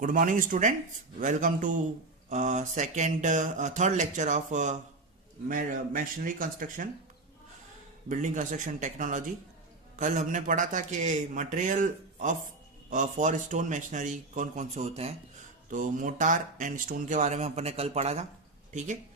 Good morning, students. Welcome to third lecture of machinery construction, building construction technology. कल हमने पढ़ा था कि material of for stone machinery कौन कौन से होते हैं। तो मोटार एंड स्टोन के बारे में हमने कल पढ़ा था। ठीक है,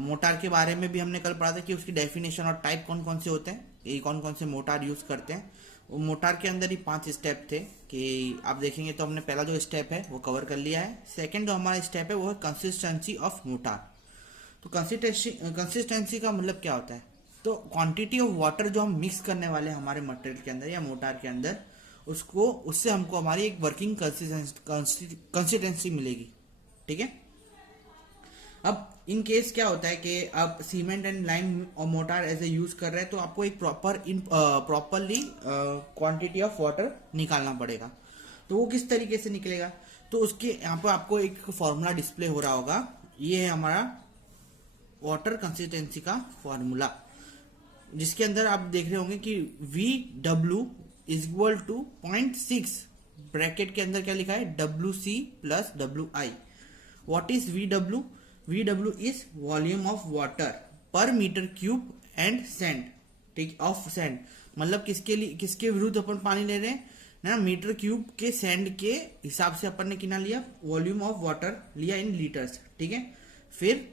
मोटार के बारे में भी हमने कल पढ़ा था कि उसकी डेफिनेशन और टाइप कौन कौन से होते हैं, ये कौन कौन से मोटार यूज करते हैं। वो मोटार के अंदर ही 5 स्टेप थे कि आप देखेंगे तो हमने पहला जो स्टेप है वो कवर कर लिया है। सेकंड जो हमारा स्टेप है वो है कंसिस्टेंसी ऑफ मोटार। तो कंसिस्टेंसी का मतलब क्या होता है? तो क्वांटिटी ऑफ वाटर जो हम मिक्स करने वाले हैं हमारे मटेरियल के अंदर या मोटार के अंदर, उससे हमको हमारी एक वर्किंग कंसिस्टेंसी मिलेगी। ठीक है, अब इन केस क्या होता है कि आप सीमेंट एंड लाइम और मोटार एज ए यूज कर रहे हैं तो आपको एक प्रॉपरली क्वांटिटी ऑफ वाटर निकालना पड़ेगा। तो वो किस तरीके से निकलेगा? तो उसके यहाँ पर आपको एक फॉर्मूला डिस्प्ले हो रहा होगा। ये है हमारा वाटर कंसिस्टेंसी का फॉर्मूला, जिसके अंदर आप देख रहे होंगे कि VW is equal to 0.6 bracket के अंदर क्या लिखा है, WC plus WI। What is VW? VW is volume of water per metre cube and sand. ठीक, ऑफ सेंड मतलब किसके विरुद्ध अपन पानी ले रहे हैं ना, मीटर क्यूब के सेंड के हिसाब से अपन ने कितना लिया, वॉल्यूम ऑफ वाटर लिया इन लीटर्स। ठीक है, फिर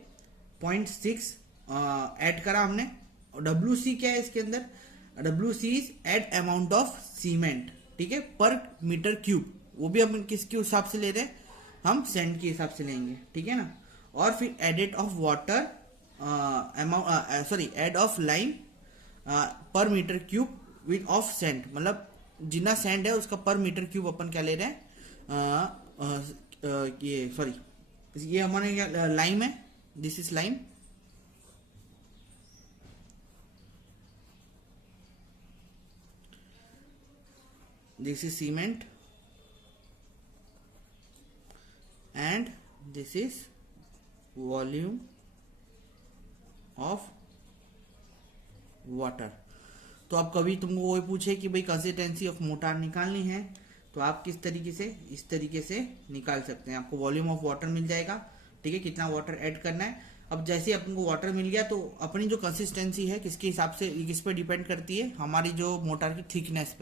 0.6 ऐड करा हमने। और WC क्या है इसके अंदर? WC is add amount of cement. ठीक है, पर मीटर क्यूब, वो भी हम किसके हिसाब से ले रहे हैं, हम सेंड के हिसाब से लेंगे। ठीक है ना। और फिर added of water add of lime per metre cube with of sand, मतलब जितना सेंड है उसका पर मीटर क्यूब अपन क्या ले रहे हैं, ये हमारे लाइम है, this is lime. This is cement and this is volume of water. तो अब कभी तुमको वो पूछे कि भाई कंसिस्टेंसी ऑफ मोटार निकालनी है तो आप किस तरीके से, इस तरीके से निकाल सकते हैं। आपको वॉल्यूम ऑफ वाटर मिल जाएगा। ठीक है, कितना वाटर ऐड करना है। अब जैसे ही अपन को वाटर मिल गया तो अपनी जो कंसिस्टेंसी है किसके हिसाब से, किस पे डिपेंड करती है, हमारी जो मोटार की थिकनेस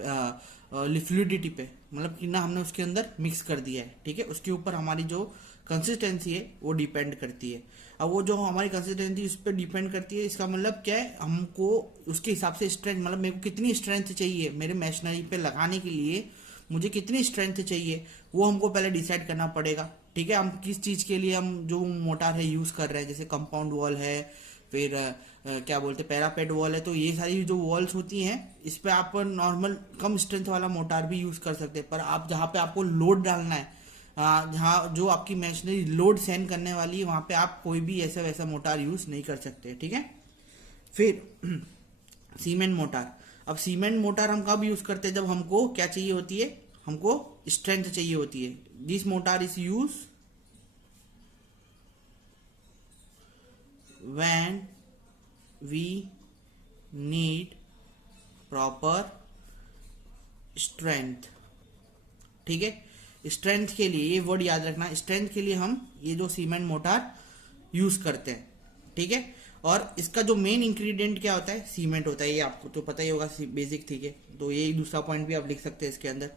फ्लूइडिटी पे, मतलब कितना हमने उसके अंदर मिक्स कर दिया है। ठीक है, उसके ऊपर हमारी जो कंसिस्टेंसी है वो डिपेंड करती है। अब वो जो हमारी कंसिस्टेंसी उस पर डिपेंड करती है, इसका मतलब क्या है, हमको उसके हिसाब से स्ट्रेंथ, मतलब मेरे को कितनी स्ट्रेंथ चाहिए मेरे मशीनरी पे लगाने के लिए, मुझे कितनी स्ट्रेंथ चाहिए वो हमको पहले डिसाइड करना पड़ेगा। ठीक है, हम किस चीज़ के लिए हम जो मोटार है यूज़ कर रहे हैं, जैसे कंपाउंड वॉल है, फिर क्या बोलते हैं पैरापेट वॉल है, तो ये सारी जो वॉल्स होती हैं इस पर आप नॉर्मल कम स्ट्रेंथ वाला मोटार भी यूज़ कर सकते हैं। पर आप जहाँ पे आपको लोड डालना है, जहाँ जो आपकी मशीनरी लोड सहन करने वाली है, वहाँ पे आप कोई भी ऐसा वैसा मोटार यूज़ नहीं कर सकते। ठीक है, फिर सीमेंट मोटार। अब सीमेंट मोटार हम कब यूज़ करते हैं, जब हमको क्या चाहिए होती है, हमको स्ट्रेंथ चाहिए होती है। This mortar is use when we need proper strength. ठीक है, स्ट्रेंथ के लिए, ये वर्ड याद रखना, स्ट्रेंथ के लिए हम ये जो सीमेंट मोटार यूज करते हैं। ठीक है, और इसका जो मेन इंग्रेडिएंट क्या होता है, सीमेंट होता है। ये आपको तो पता ही होगा, बेसिक। ठीक है, तो ये दूसरा पॉइंट भी आप लिख सकते हैं इसके अंदर।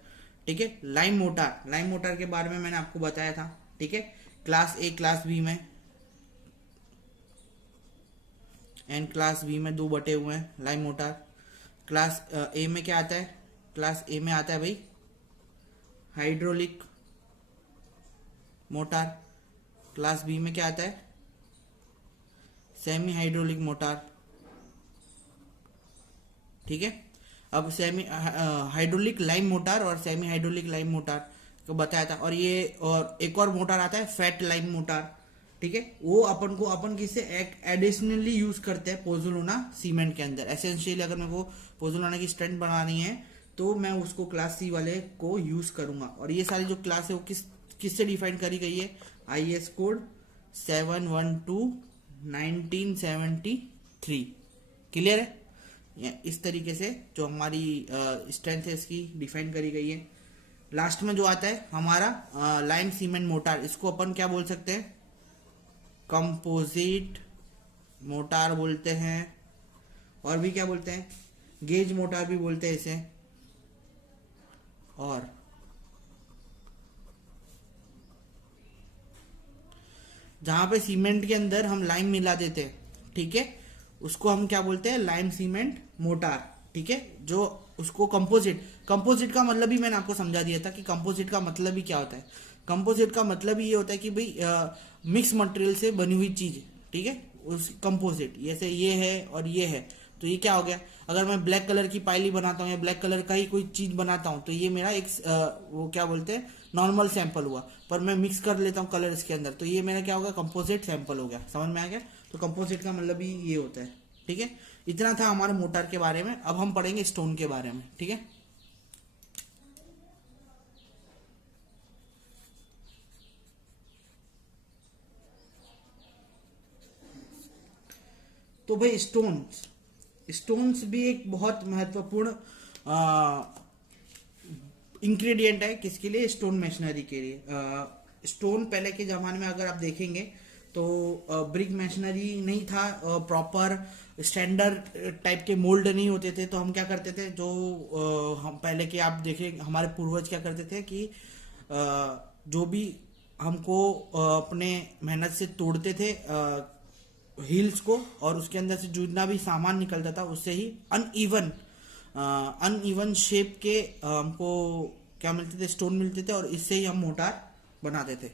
ठीक है, लाइम मोटार के बारे में मैंने आपको बताया था। ठीक है, क्लास ए क्लास बी में एंड क्लास बी में 2 बटे हुए हैं लाइम मोटार। क्लास ए में क्या आता है, क्लास ए में आता है भाई हाइड्रोलिक मोटार। क्लास बी में क्या आता है, सेमी हाइड्रोलिक मोटार। ठीक है, अब सेमी हाइड्रोलिक लाइम मोटार और सेमी हाइड्रोलिक लाइम मोटार को बताया था। और ये और एक और मोटार आता है फैट लाइम मोटार। ठीक है, वो अपन किससे एडिशनली यूज करते हैं पोज़ोलाना सीमेंट के अंदर। एसेंशियली अगर मेरे को पोज़ोलाना की स्ट्रेंथ बढ़ानी है तो मैं उसको क्लास सी वाले को यूज करूंगा। और ये सारी जो क्लास है वो किससे डिफाइन करी गई है, IS कोड 712/1973। क्लियर है? इस तरीके से जो हमारी स्ट्रेंथ है इसकी डिफाइन करी गई है। लास्ट में जो आता है हमारा लाइम सीमेंट मोटार, इसको अपन क्या बोल सकते हैं, कंपोजिट मोटार बोलते हैं, और भी क्या बोलते हैं, गेज मोटार भी बोलते हैं इसे। और जहां पे सीमेंट के अंदर हम लाइम मिला देते हैं, ठीक है, उसको हम क्या बोलते हैं, लाइम सीमेंट मोटार, ठीक है। जो उसको कंपोजिट का मतलब ही मैंने आपको समझा दिया था कि कंपोजिट का मतलब ही क्या होता है। कंपोजिट का मतलब ही ये होता है कि भाई मिक्स मटेरियल से बनी हुई चीज, ठीक है, उस कंपोजिट, जैसे ये है और ये है, तो ये क्या हो गया, अगर मैं ब्लैक कलर की पाइली बनाता हूँ या ब्लैक कलर का ही कोई चीज बनाता हूँ, तो ये मेरा एक वो क्या बोलते हैं, नॉर्मल सैंपल हुआ, पर मैं मिक्स कर लेता हूँ कलर इसके अंदर, तो ये मेरा क्या होगा, कंपोजिट सैंपल हो गया। समझ में आ गया? तो कंपोजिट का मतलब ही ये होता है, ठीक है। इतना था हमारे मोटार के बारे में। अब हम पढ़ेंगे स्टोन के बारे में, ठीक है। तो भाई स्टोन्स भी एक बहुत महत्वपूर्ण इंग्रेडिएंट है, किसके लिए, स्टोन मशीनरी के लिए। स्टोन पहले के जमाने में अगर आप देखेंगे तो ब्रिक मशीनरी नहीं था, प्रॉपर स्टैंडर्ड टाइप के मोल्ड नहीं होते थे, तो हम क्या करते थे, जो हम पहले के आप देखें हमारे पूर्वज क्या करते थे कि जो भी हमको अपने मेहनत से तोड़ते थे हील्स को, और उसके अंदर से जितना भी सामान निकलता था उससे ही अनइवन शेप के हमको क्या मिलते थे, स्टोन मिलते थे, और इससे ही हम मोटार बनाते थे।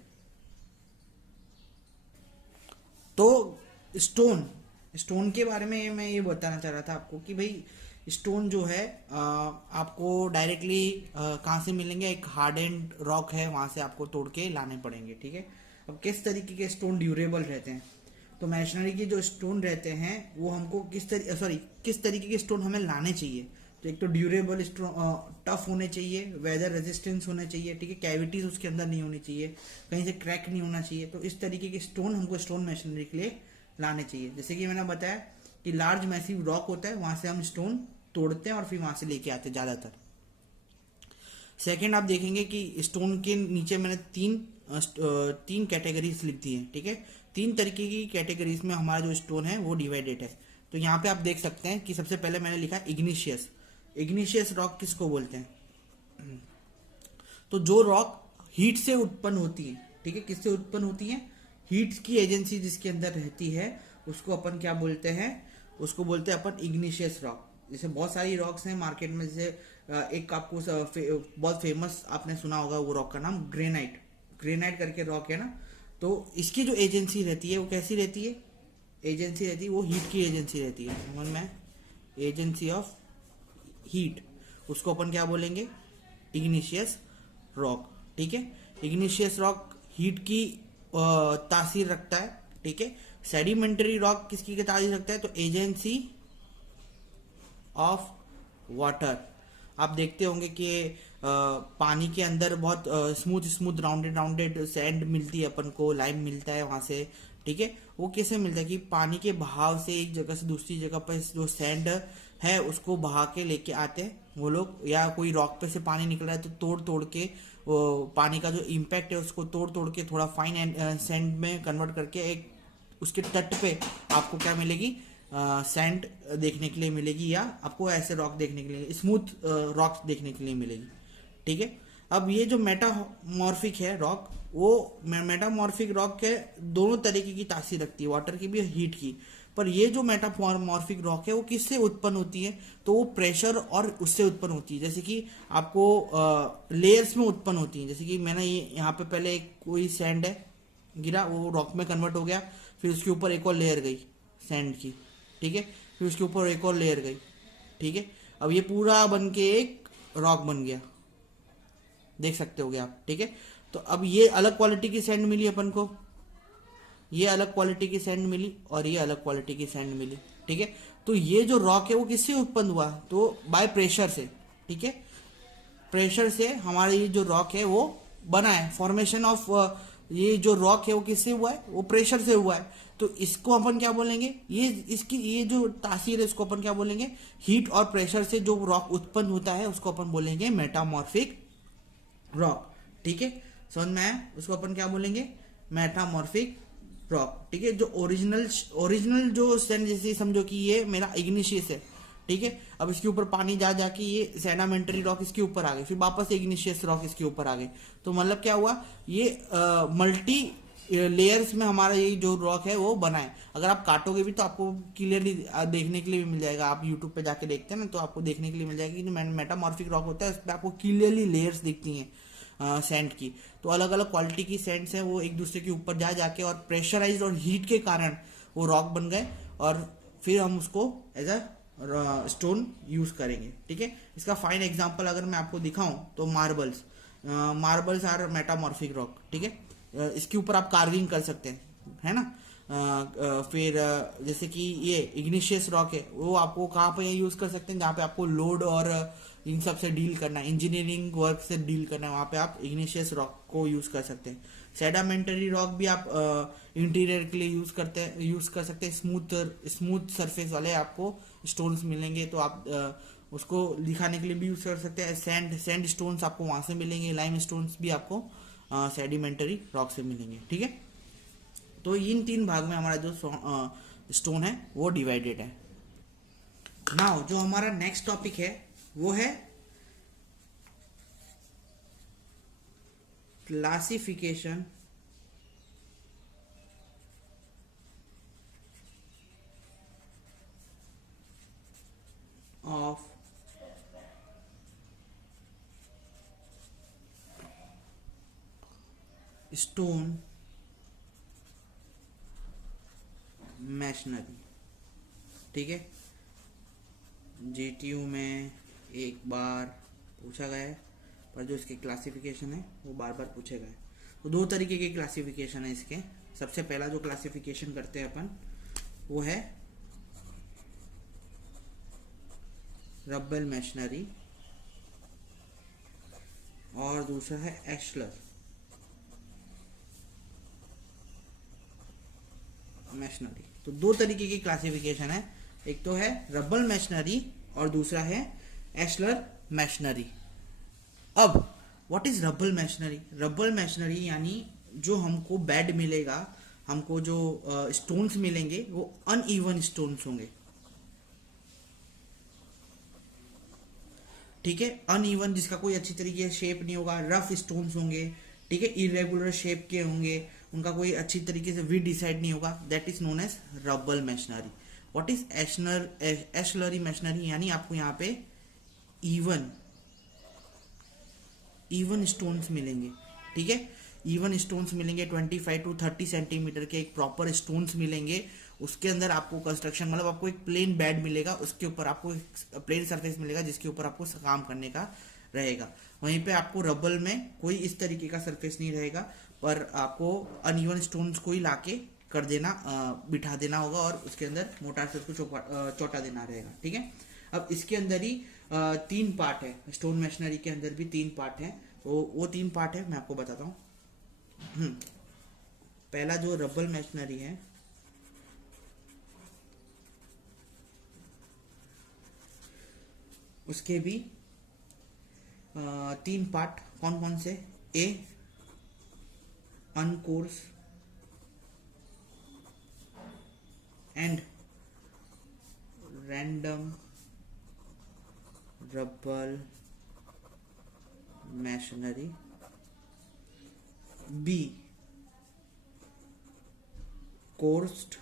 तो स्टोन के बारे में मैं ये बताना चाह रहा था आपको कि भाई स्टोन जो है आपको डायरेक्टली कहाँ से मिलेंगे, एक हार्ड एंड रॉक है, वहां से आपको तोड़ के लाने पड़ेंगे, ठीक है। अब किस तरीके के स्टोन ड्यूरेबल रहते हैं, तो मैशनरी के जो स्टोन रहते हैं वो हमको किस तरीके के स्टोन हमें लाने चाहिए। तो एक तो ड्यूरेबल स्टोन, टफ होने चाहिए, वेदर रेजिस्टेंस होने चाहिए, ठीक है, कैविटीज उसके अंदर नहीं होनी चाहिए, कहीं से क्रैक नहीं होना चाहिए। तो इस तरीके के स्टोन हमको स्टोन मैशनरी के लिए लाने चाहिए। जैसे कि मैंने बताया कि लार्ज मैसिव रॉक होता है, वहां से हम स्टोन तोड़ते हैं और फिर वहां से लेके आते हैं ज्यादातर। सेकेंड आप देखेंगे कि स्टोन के नीचे मैंने तीन कैटेगरीज लिख दी है, ठीक है। तीन तरीके की कैटेगरीज में हमारा जो स्टोन है वो डिवाइडेड है। तो यहाँ पे आप देख सकते हैं कि सबसे पहले मैंने लिखा इग्निशियस रॉक किसको बोलते हैं, तो जो रॉक हीट से उत्पन्न होती है, ठीक है, किससे उत्पन्न होती है, हीट की एजेंसी जिसके अंदर रहती है उसको अपन क्या बोलते हैं, उसको बोलते हैं अपन इग्निशियस रॉक। जैसे बहुत सारी रॉक्स हैं मार्केट में, जैसे एक आपको बहुत फेमस आपने सुना होगा वो रॉक का नाम ग्रेनाइट करके रॉक है ना। तो इसकी जो एजेंसी रहती है वो कैसी रहती है, एजेंसी रहती है वो हीट की एजेंसी रहती है, समझ में, एजेंसी ऑफ हीट, उसको अपन क्या बोलेंगे, इग्निशियस रॉक, ठीक है। इग्निशियस रॉक हीट की तासीर रखता है, ठीक है। सेडिमेंटरी रॉक किसकी तासीर रखता है, तो एजेंसी ऑफ वाटर। आप देखते होंगे कि पानी के अंदर बहुत स्मूथ राउंडेड सैंड मिलती है अपन को, लाइम मिलता है वहां से, ठीक है। वो कैसे मिलता है कि पानी के बहाव से एक जगह से दूसरी जगह पर जो सैंड है उसको बहा के लेके आते हैं वो लोग, या कोई रॉक पे से पानी निकल रहा है तो तोड़ के वो पानी का जो इम्पैक्ट है उसको तोड़ के थोड़ा फाइन सैंड में कन्वर्ट करके एक उसके तट पे आपको क्या मिलेगी, सैंड देखने के लिए मिलेगी, या आपको ऐसे रॉक देखने के लिए, स्मूथ रॉक देखने के लिए मिलेगी, ठीक है। अब ये जो मेटामॉर्फिक है रॉक, वो मेटामॉर्फिक रॉक है दोनों तरीके की तासीर रखती है, वाटर की भी हीट की। पर ये जो मेटामॉर्फिक रॉक है वो किससे उत्पन्न होती है, तो वो प्रेशर और उससे उत्पन्न होती है। जैसे कि आपको लेयर्स में उत्पन्न होती है, जैसे कि मैंने ये यहाँ पे पहले एक कोई सैंड है गिरा, वो रॉक में कन्वर्ट हो गया, फिर उसके ऊपर एक और लेयर गई सैंड की, ठीक है, फिर उसके ऊपर एक और लेयर गई, ठीक है। अब ये पूरा बन के एक रॉक बन गया, देख सकते होगे आप, ठीक है। तो अब ये अलग क्वालिटी की सैंड मिली अपन को, ये अलग क्वालिटी की सैंड मिली और ये अलग क्वालिटी की सैंड मिली, ठीक है। तो ये जो रॉक है वो किससे उत्पन्न हुआ, तो बाय प्रेशर से, ठीक है। प्रेशर से हमारा ये जो रॉक है वो बना है, फॉर्मेशन ऑफ ये जो रॉक है वो किससे हुआ है, वो प्रेशर से हुआ है, तो इसको अपन क्या बोलेंगे, ये जो तासीर है इसको अपन क्या बोलेंगे, हीट और प्रेशर से जो रॉक उत्पन्न होता है उसको अपन बोलेंगे मेटामॉर्फिक रॉक। ठीक है, समझ में आया, उसको अपन क्या बोलेंगे, मेटामॉर्फिक रॉक। ठीक है, जो ओरिजिनल जो सैंड, जैसे समझो कि ये मेरा इग्निशियस है, ठीक है, अब इसके ऊपर पानी जा जाके ये सेडामेंटरी रॉक इसके ऊपर आ गए, फिर वापस इग्निशियस रॉक इसके ऊपर आ गए, तो मतलब क्या हुआ, ये मल्टी लेयर्स में हमारा ये जो रॉक है वो बना है। अगर आप काटोगे भी तो आपको क्लियरली देखने के लिए भी मिल जाएगा, आप यूट्यूब पे जाके देखते हैं ना तो आपको देखने के लिए मिल जाएगा कि मेटामॉर्फिक रॉक होता है, उस पर आपको क्लियरली लेयर्स दिखती हैं सैंड की। तो अलग अलग क्वालिटी की सैंड्स हैं, वो एक दूसरे के ऊपर जा जाके और प्रेशराइज और हीट के कारण वो रॉक बन गए, और फिर हम उसको एज अ स्टोन यूज करेंगे। ठीक है, इसका फाइन एग्जांपल अगर मैं आपको दिखाऊं तो मार्बल्स आर मेटामॉर्फिक रॉक। ठीक है, इसके ऊपर आप कार्विंग कर सकते हैं, है ना। फिर जैसे कि ये इग्निशियस रॉक है, वो आपको कहाँ पे यूज कर सकते हैं, जहाँ पे आपको लोड और इन सब से डील करना है, इंजीनियरिंग वर्क से डील करना है, वहाँ पे आप इग्निशियस रॉक को यूज कर सकते हैं। सेडामेंटरी रॉक भी आप इंटीरियर के लिए यूज कर सकते हैं। स्मूथ सरफेस वाले आपको स्टोन्स मिलेंगे, तो आप उसको दिखाने के लिए भी यूज कर सकते हैं। सैंड स्टोन्स आपको वहां से मिलेंगे, लाइम स्टोन्स भी आपको सेडिमेंटरी रॉक से मिलेंगे। ठीक है, तो इन 3 भाग में हमारा जो स्टोन है वो डिवाइडेड है। नाउ जो हमारा नेक्स्ट टॉपिक है वो है क्लासिफिकेशन ऑफ स्टोन मैशनरी। ठीक है, जीटीयू में एक बार पूछा गया है, पर जो इसके क्लासिफिकेशन है वो बार बार पूछे गए। तो 2 तरीके की क्लासिफिकेशन है इसके। सबसे पहला जो क्लासिफिकेशन करते हैं अपन वो है रब्बल मैशनरी, और दूसरा है एशलर मैशनरी। तो 2 तरीके की क्लासिफिकेशन है, एक तो है रब्बल मैशनरी और दूसरा है एशलर मैशनरी। अब what is rubble machinery? Rubble machinery यानी जो हमको बेड मिलेगा, हमको जो स्टोन्स मिलेंगे वो अनइवन स्टोन्स होंगे। ठीक है, अनइवन जिसका कोई अच्छी तरीके से शेप नहीं होगा, रफ स्टोन्स होंगे। ठीक है, इरेगुलर शेप के होंगे, उनका कोई अच्छी तरीके से विड्थ डिसाइड नहीं होगा, that is known as rubble masonry. What is ashlar masonry? यानी आपको यहाँ पे इवन स्टोन्स मिलेंगे। ठीक है, इवन स्टोन्स मिलेंगे, 25 to 30 सेंटीमीटर के एक प्रॉपर स्टोन्स मिलेंगे। उसके अंदर आपको कंस्ट्रक्शन मतलब आपको एक प्लेन बेड मिलेगा, उसके ऊपर आपको प्लेन सरफेस मिलेगा जिसके ऊपर आपको काम करने का रहेगा। वहीं पे आपको रबल में कोई इस तरीके का सरफेस नहीं रहेगा, पर आपको अनइवन स्टोन्स को ही लाके कर देना, बिठा देना होगा, और उसके अंदर मोटार से उसको चौटा देना रहेगा। ठीक है, अब इसके अंदर ही 3 पार्ट है, स्टोन मैशनरी के अंदर भी 3 पार्ट है। तो वो 3 पार्ट है, मैं आपको बताता हूँ। पहला जो रब्बल मैशनरी है, उसके भी 3 पार्ट कौन कौन से? A, uncoursed and random rubble masonry. B, coursed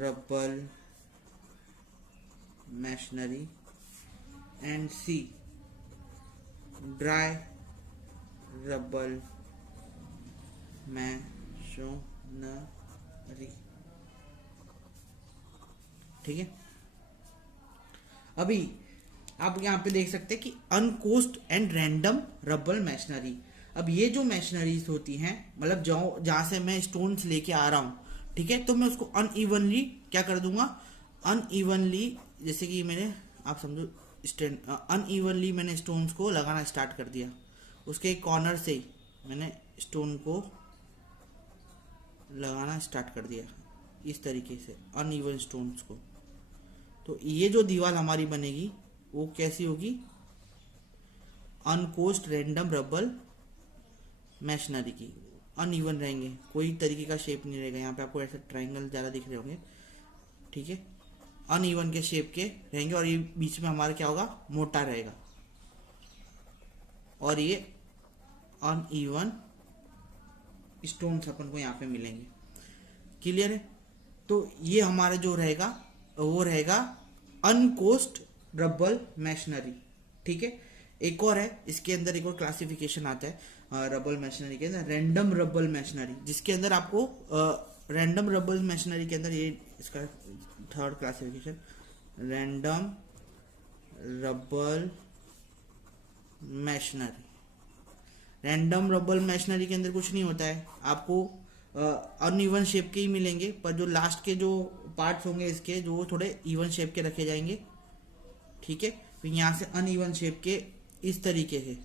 rubble masonry, and C, dry rubble masonry. ठीक है, अभी आप यहाँ पे देख सकते हैं कि अनकोस्ट एंड रैंडम रब्बल मैशनरी। अब ये जो मैशनरीज होती हैं, मतलब जहां से मैं स्टोन्स लेके आ रहा हूँ, ठीक है, तो मैं उसको अनइवनली क्या कर दूंगा, अनइवनली, जैसे कि मैंने, आप समझो, अनइवनली मैंने स्टोन्स को लगाना स्टार्ट कर दिया, उसके एक कॉर्नर से ही मैंने स्टोन को लगाना स्टार्ट कर दिया इस तरीके से अनइवन स्टोन्स को। तो ये जो दीवार हमारी बनेगी वो कैसी होगी, अनकोस्ट रैंडम रबल मैशनरी की। अनइवन रहेंगे, कोई तरीके का शेप नहीं रहेगा। यहाँ पे आपको ऐसे ट्रायंगल ज़्यादा दिख रहे होंगे, ठीक है। अनइवन के शेप के रहेंगे और ये बीच में हमारा क्या होगा, मोटा रहेगा। और ये अनइवन स्टोन्स अपन को यहाँ पे मिलेंगे। क्लियर है। तो ये हमारा जो रहेगा वो रहेगा अनकोस्ट रबल मैशनरी, ठीक है। एक और है, इसके अंदर एक और क्लासिफिकेशन आता है रबल मैशनरी के अंदर, रैंडम रबल मैशनरी, जिसके अंदर आपको रैंडम रबल मैशनरी के अंदर ये इसका third classification, random rubble masonry. Random rubble masonry के अंदर कुछ नहीं होता है, आपको अनइवन शेप के ही मिलेंगे, पर जो लास्ट के जो पार्ट्स होंगे इसके जो थोड़े इवन शेप के रखे जाएंगे, ठीक है। तो यहां से अनइवन शेप के इस तरीके से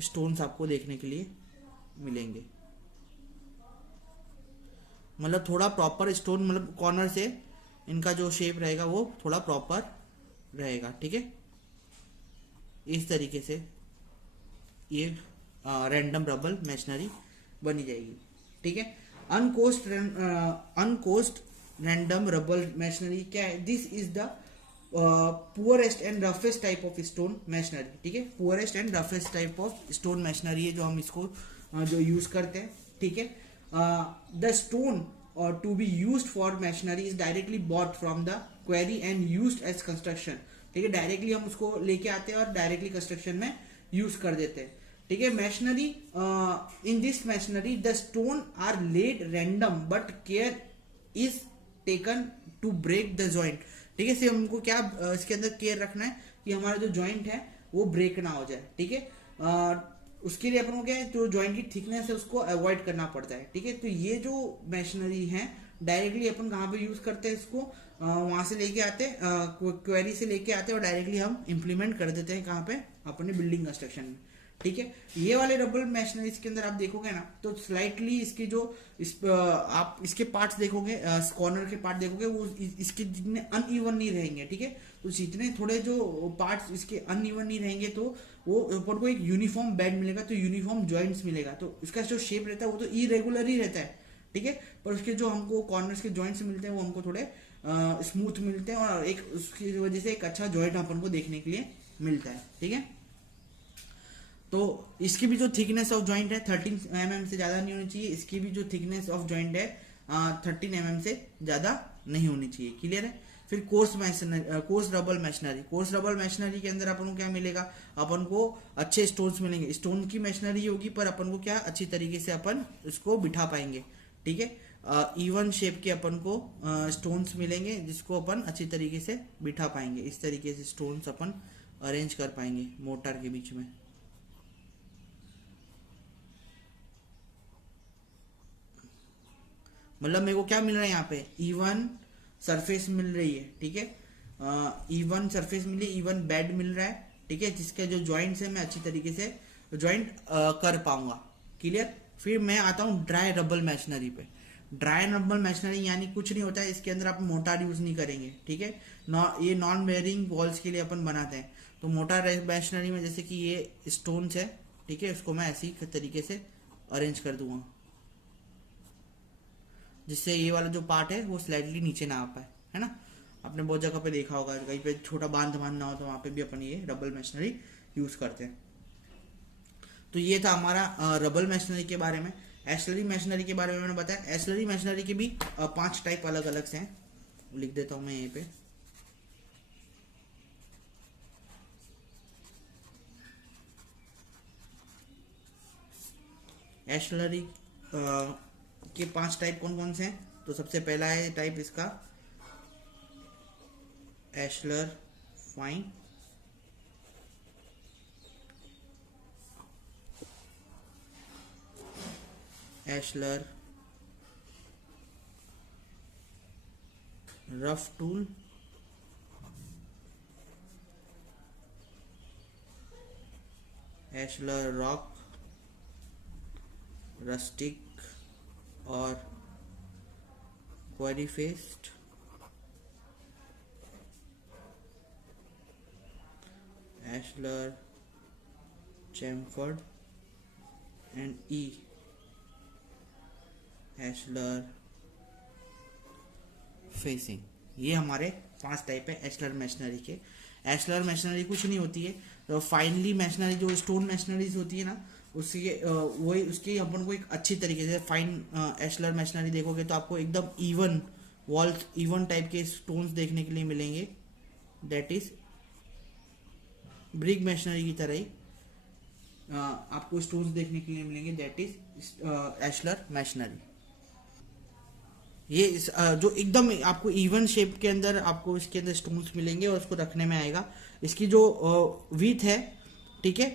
स्टोन्स आपको देखने के लिए मिलेंगे। मतलब थोड़ा प्रॉपर स्टोन, मतलब कॉर्नर से इनका जो शेप रहेगा वो थोड़ा प्रॉपर रहेगा, ठीक है। इस तरीके से ये रैंडम रबल मैशनरी बनी जाएगी, ठीक है। अनकोस्ट रैंडम रबल मैशनरी क्या है, this is the poorest and roughest type of stone machinery, ठीक है। Poorest and roughest type of stone machinery है जो हम इसको जो यूज करते हैं, ठीक है। The stone to be used for masonry is directly bought from the quarry and used as construction, ठीक है। डायरेक्टली हम उसको लेके आते हैं और डायरेक्टली कंस्ट्रक्शन में यूज कर देते हैं, ठीक है। Masonry, in this masonry the stone are laid random but care is taken to break the joint, ठीक है। हमको क्या इसके अंदर केयर रखना है कि हमारा जो जॉइंट है वो ब्रेक ना हो जाए, ठीक है। उसके लिए अपन को क्या है, जो जॉइंट की थिकनेस है उसको अवॉइड करना पड़ता है, ठीक है। तो ये जो मैशनरी है डायरेक्टली अपन कहाँ पे यूज करते हैं इसको, वहां से लेके आते हैं, क्वेरी से लेके आते हैं और डायरेक्टली हम इंप्लीमेंट कर देते हैं कहाँ पे, अपने बिल्डिंग कंस्ट्रक्शन में, ठीक है। ये वाले रबल मैशनरी के अंदर आप देखोगे ना तो स्लाइटली इसके जो आप इसके पार्ट्स देखोगे, कॉर्नर के पार्ट देखोगे वो इसके जितने अनइवन नहीं रहेंगे, ठीक है। तो जितने थोड़े जो पार्ट्स इसके अनइवन नहीं रहेंगे तो वो ऊपर को एक यूनिफॉर्म बेड मिलेगा, तो यूनिफॉर्म जॉइंट्स मिलेगा। तो इसका जो शेप रहता है वो तो इरेगुलर ही रहता है, ठीक है। पर उसके जो हमको कॉर्नर्स के जॉइंट्स मिलते हैं वो हमको थोड़े स्मूथ मिलते हैं और एक उसकी वजह से एक अच्छा जॉइंट अपन को देखने के लिए मिलता है, ठीक है। तो इसकी भी जो थिकनेस ऑफ जॉइंट है 13 mm से ज्यादा नहीं होनी चाहिए। इसकी भी जो थिकनेस ऑफ जॉइंट है 13 mm से ज्यादा नहीं होनी चाहिए। क्लियर है। फिर coarse rubble masonry. Course rubble masonry के अंदर अपन को क्या मिलेगा, अपन को अच्छे स्टोन्स मिलेंगे। स्टोन की मैशनरी होगी पर अपन को क्या अच्छी तरीके से अपन इसको बिठा पाएंगे, ठीक है। इवन शेप के अपन को स्टोन्स मिलेंगे जिसको अपन अच्छी तरीके से बिठा पाएंगे। इस तरीके से स्टोन्स अपन अरेंज कर पाएंगे मोटर के बीच में। मतलब मेरे को क्या मिल रहा है यहाँ पे, इवन सरफेस मिल रही है, ठीक है। इवन सरफेस मिली, इवन बेड मिल रहा है, ठीक है। जिसके जो जॉइंट्स है मैं अच्छी तरीके से जॉइंट कर पाऊंगा। क्लियर। फिर मैं आता हूँ ड्राई रबल मैशनरी पे। ड्राई रबल मैशनरी यानी कुछ नहीं होता है, इसके अंदर आप मोटार यूज नहीं करेंगे, ठीक है। ये नॉन बेयरिंग वॉल्स के लिए अपन बनाते हैं। तो मोटार मैशनरी में जैसे कि ये स्टोन्स है, ठीक है, उसको मैं ऐसी तरीके से अरेंज कर दूंगा जिससे ये वाला जो पार्ट है वो स्लाइडली नीचे ना आ पाए, है ना। आपने बहुत जगह पे देखा होगा, कहीं पे छोटा बांध बांधना हो तो वहां पे भी अपन ये रबल मैशनरी यूज करते हैं। तो ये था हमारा रबल मैशनरी के बारे में। एस्लरी मैशनरी के बारे में मैंने बताया। एस्लरी मैशनरी के भी 5 टाइप अलग अलग से हैं, लिख देता हूं मैं यहीं पे। एस्लरी के 5 टाइप कौन कौन से हैं, तो सबसे पहला है टाइप इसका ashlar fine, ashlar rough tool, ashlar rock, rustic और quarry faced, ashlar chamfered and E ashlar facing. ये हमारे 5 टाइप है एशलर मैशनरी के। एशलर मैशनरी कुछ नहीं होती है, तो फाइनली मैशनरी जो स्टोन मैशनरीज होती है ना, उसकी वही उसकी अपन को एक अच्छी तरीके से फाइन एशलर मैशनरी देखोगे तो आपको एकदम इवन वॉल्स, इवन टाइप के स्टोन्स देखने के लिए मिलेंगे। दैट इज ब्रिक मैशनरी की तरह ही आपको स्टोन्स देखने के लिए मिलेंगे। That is ashlar masonry. ये जो एकदम आपको इवन शेप के अंदर आपको इसके अंदर स्टोन्स मिलेंगे और उसको रखने में आएगा। इसकी जो विथ है, ठीक है,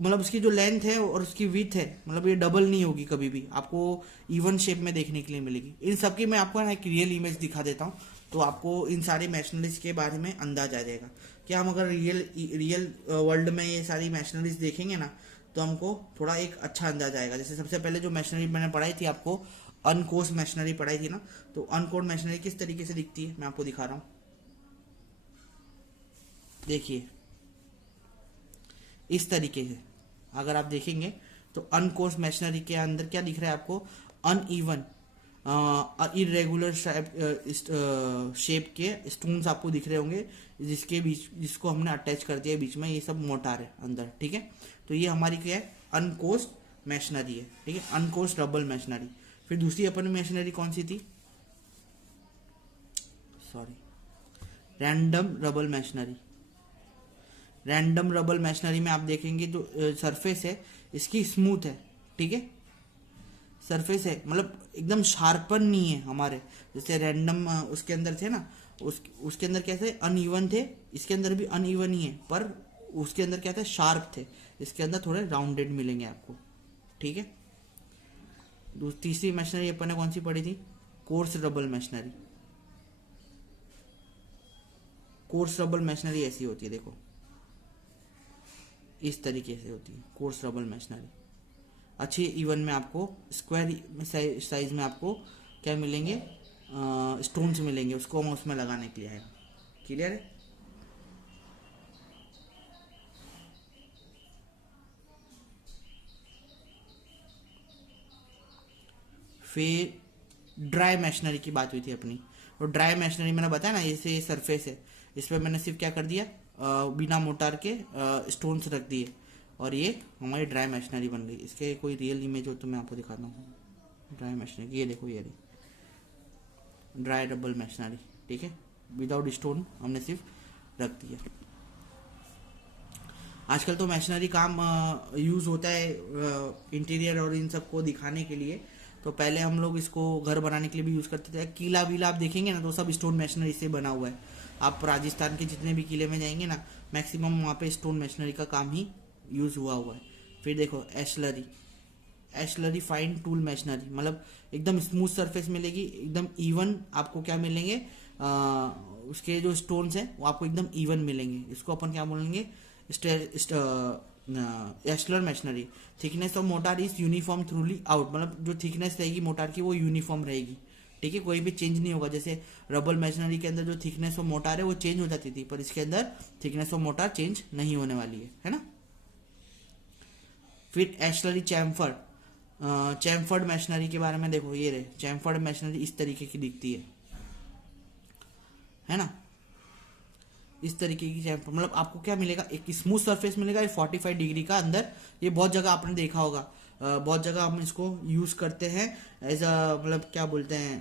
मतलब उसकी जो लेंथ है और उसकी विथ है, मतलब ये डबल नहीं होगी कभी भी, आपको इवन शेप में देखने के लिए मिलेगी। इन सब की मैं आपको ना एक रियल इमेज दिखा देता हूँ, तो आपको इन सारे मैशनरीज के बारे में अंदाज आ जाएगा कि हम अगर रियल वर्ल्ड में ये सारी मैशनरीज देखेंगे ना, तो हमको थोड़ा एक अच्छा अंदाज आएगा। जैसे सबसे पहले जो मैशनरी मैंने पढ़ाई थी आपको, अनकोर्स मैशनरी पढ़ाई थी ना, तो अनकोर्स मैशनरी किस तरीके से दिखती है मैं आपको दिखा रहा हूं। देखिए इस तरीके से अगर आप देखेंगे तो अनकोर्स मैशनरी के अंदर क्या दिख रहा है आपको, अनइवन इरेगुलर शेप के स्टोन्स आपको दिख रहे होंगे, जिसके बीच जिसको हमने अटैच कर दिया बीच में, ये सब मोटार है अंदर, ठीक है। तो ये हमारी क्या है, अनकोर्स मैशनरी है, ठीक है, अनकोर्स रबल मैशनरी। फिर दूसरी अपन मैशनरी कौन सी थी, sorry, random rubble masonry. Random rubble masonry में आप देखेंगे जो सरफेस है इसकी स्मूथ है, ठीक है, सरफेस है, मतलब एकदम शार्पन नहीं है हमारे, जैसे रैंडम उसके अंदर थे ना, उसके अंदर कैसे अनइवन थे, इसके अंदर भी अनइवन ही है, पर उसके अंदर क्या थे, शार्प थे, इसके अंदर थोड़े राउंडेड मिलेंगे आपको, ठीक है। तीसरी मैशनरी अपन ने कौन सी पढ़ी थी, course rubble masonry. Course rubble masonry ऐसी होती है, देखो इस तरीके से होती है कोर्स रबल मैशनरी। अच्छी इवन में आपको स्क्वायर साइज में आपको क्या मिलेंगे, स्टोन्स मिलेंगे, उसको हम उसमें लगाने के लिए आएगा। क्लियर है। फिर ड्राई मैशनरी की बात हुई थी अपनी, तो ड्राई मैशनरी मैंने बताया ना, जैसे ये सरफेस है, इस पर मैंने सिर्फ क्या कर दिया, बिना मोटार के स्टोन्स रख दिए और ये हमारी ड्राई मैशनरी बन गई। इसके कोई रियल इमेज हो तो मैं आपको दिखाता हूँ। ड्राई मैशनरी ये देखो, ये ड्राई रबल मैशनरी, ठीक है, विदाउट स्टोन हमने सिर्फ रख दिया। आजकल तो मैशनरी काम यूज होता है इंटीरियर और इन सबको दिखाने के लिए, तो पहले हम लोग इसको घर बनाने के लिए भी यूज करते थे। किला विला आप देखेंगे ना तो सब स्टोन मैशनरी से बना हुआ है। आप राजस्थान के जितने भी किले में जाएंगे ना, मैक्सिमम वहाँ पे स्टोन मैशनरी का काम ही यूज हुआ है। फिर देखो एशलरी, एशलरी फाइन टूल मैशनरी, मतलब एकदम स्मूथ सरफेस मिलेगी, एकदम इवन आपको क्या मिलेंगे, उसके जो स्टोन्स हैं वो आपको एकदम इवन मिलेंगे। इसको अपन क्या बोलेंगे, ashlar masonry. Thickness of mortar is uniform throughout, मतलब जो थिकनेस रहेगी मोटार की वो यूनिफॉर्म रहेगी, ठीक है, कोई भी चेंज नहीं होगा। जैसे रबल मैशनरी के अंदर जो थिकनेस ऑफ मोटार है वो चेंज हो जाती थी, पर इसके अंदर थिकनेस ऑफ मोटार चेंज नहीं होने वाली है ना। फिर एशलरी चैम्फर्ड, चैम्फर्ड मैशनरी के बारे में देखो, ये रहे चैम्फर्ड मैशनरी इस तरीके की दिखती है ना, इस तरीके की चैम्फर्ड, मतलब आपको क्या मिलेगा, एक स्मूथ सरफेस मिलेगा 45 डिग्री का अंदर। ये बहुत जगह आपने देखा होगा, बहुत जगह हम इसको यूज करते हैं एज अ, मतलब क्या बोलते हैं,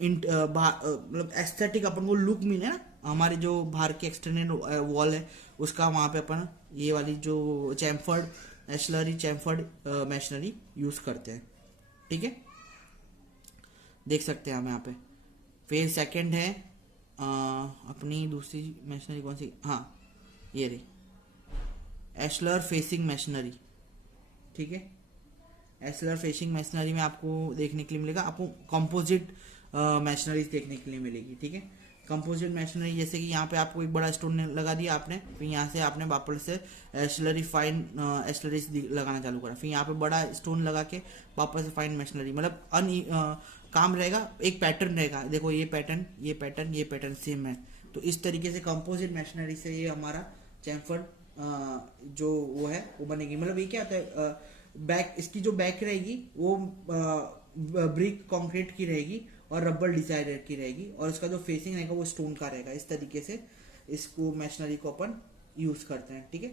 मतलब एस्थेटिक अपन को लुक मिले ना, हमारे जो बाहर के एक्सटर्नल वॉल है उसका, वहां पे अपन ये वाली जो चैम्फर्ड एशलरी चैम्फर्ड मैशनरी यूज करते हैं, ठीक है, देख सकते हैं हम यहाँ पे। फिर सेकंड है अपनी दूसरी मैशनरी कौन सी, हाँ ये रही एशलर फेसिंग मैशनरी, ठीक है। एशलर फेसिंग मैशनरी में आपको देखने के लिए मिलेगा, आपको कंपोजिट मैशनरीज देखने के लिए मिलेगी, ठीक है। कंपोजिट मैशनरी जैसे कि यहाँ पे आपको एक बड़ा स्टोन लगा दिया आपने, फिर यहाँ से आपने वापस से एस्लरी फाइन एस्लरीज लगाना चालू करा, फिर यहाँ पे बड़ा स्टोन लगा के वापस से फाइन मैशनरी, मतलब काम रहेगा, एक पैटर्न रहेगा। देखो ये पैटर्न ये पैटर्न ये पैटर्न सेम है। तो इस तरीके से कंपोजिट मैशनरी से ये हमारा चैम्फर जो वो है वो बनेगी। मतलब ये क्या होता है, बैक इसकी जो बैक रहेगी वो ब्रिक कंक्रीट की रहेगी और रबर डिजाइनर की रहेगी, और इसका जो फेसिंग रहेगा वो स्टोन का रहेगा। इस तरीके से इसको मैशनरी को अपन यूज करते हैं, ठीक है।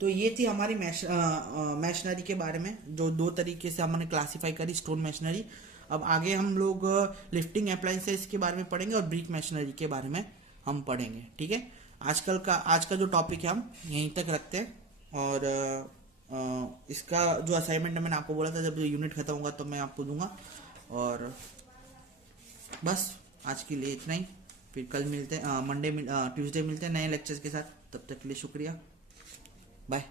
तो ये थी हमारी मैशनरी के बारे में, जो दो तरीके से हमने क्लासिफाई करी स्टोन मैशनरी। अब आगे हम लोग लिफ्टिंग अप्लायंसेस के बारे में पढ़ेंगे और ब्रिक मैशनरी के बारे में हम पढ़ेंगे, ठीक है। आज का जो टॉपिक है हम यहीं तक रखते हैं, और इसका जो असाइनमेंट है मैंने आपको बोला था जब यूनिट खत्म होगा तो मैं आपको दूंगा। और बस आज के लिए इतना ही, फिर कल मिलते हैं, ट्यूसडे मिलते हैं नए लेक्चर्स के साथ। तब तक के लिए शुक्रिया, बाय।